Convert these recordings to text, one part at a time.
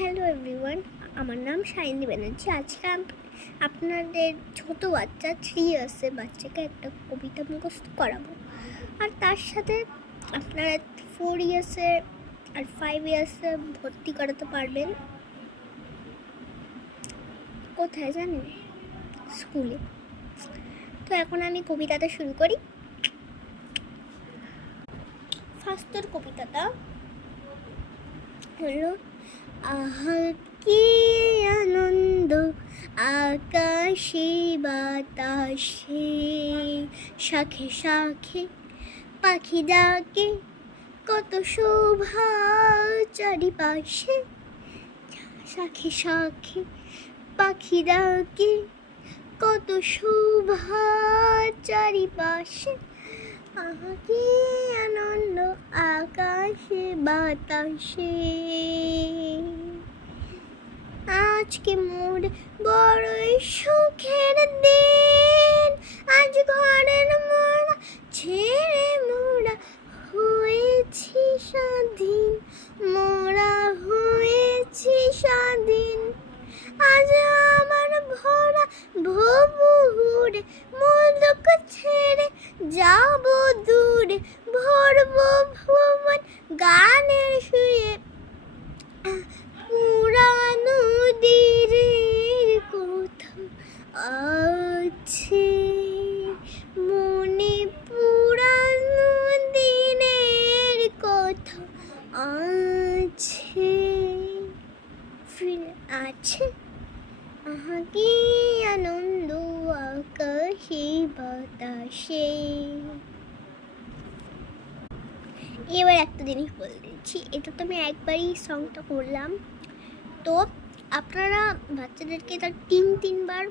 Hello everyone, আমার নাম shiny Banerjee. আজকে আপনাদের ছোট বাচ্চা 3 ইয়ার্সের বাচ্চাকে একটা কবিতা মুখস্থ করাবো। আর তার সাথে আপনারা 4 ইয়ার্সের আর 5 ইয়ার্সে ভর্তি করাতে পারবেন। কোথায় জানেন? স্কুলে। তো এখন আমি কবিতাটা শুরু করি। ফার্স্টের কবিতাটা হলো, আহা কি আনন্দ আকাশে বাতাসে, শাখে শাখে পাখি ডাকে, কত শোভা চারিপাশে। শাখে শাখে পাখি ডাকে, কত শোভা চারিপাশে, আহা কি আনন্দ আকাশে বাতাসে। আজকে মোর বড়ই সুখের দিন, আজ ঘরের মোরা ছেড়ে মোরা হয়েছি স্বাধীন, মোরা হয়েছি স্বাধীন। আজ আমার ভরা ভবুরে মুলুক ছেড়ে যাব দূরে, ভরব ভুবন গানের শুয়ে। পুরানো দিনের কথা আছে মনে, পুরানো দিনের কথা আছে, ফিরে আছে। আহা কি আনন্দ আকাশে বাতাসে। এবার একটা জিনিস বলে দিচ্ছি, এটা তো আমি একবারই সংটা করলাম, তো আপনারা বাচ্চাদেরকে তার 3 বার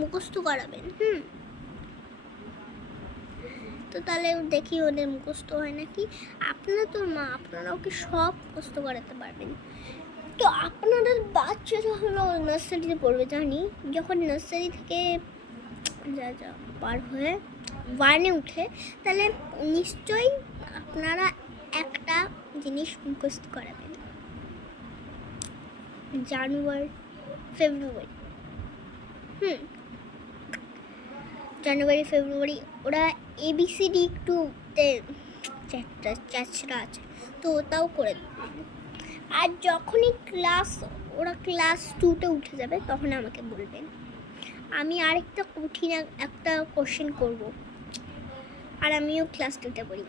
মুখস্থ করাবেন। তো তাহলে দেখি ওদের মুখস্থ হয় নাকি। আপনারা তো মা, আপনারা ওকে সব মুখস্থ করাতে পারবেন। তো আপনাদের বাচ্চারা হলো নার্সারিতে পড়বে জানি, যখন নার্সারি থেকে যা পার হয়ে 1-এ উঠে, তাহলে নিশ্চয়ই আপনারা একটা জিনিস মুখস্থ করাবেন। জানুয়ারি ফেব্রুয়ারি ওরা ABCD একটু চ্যাচড়া আছে, তো ওটাও করে দেবেন। আর যখনই ওরা ক্লাস 2-তে উঠে যাবে, তখন আমাকে বলবেন। আমি আরেকটা কঠিন একটা কোশ্চেন করব। আর আমিও ক্লাস 2-তে পড়ি,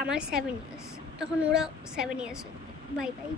আমার 7 ইয়ার্স, তখন ওরা 7 ইয়ার্স হয়ে যাবে। Bye bye.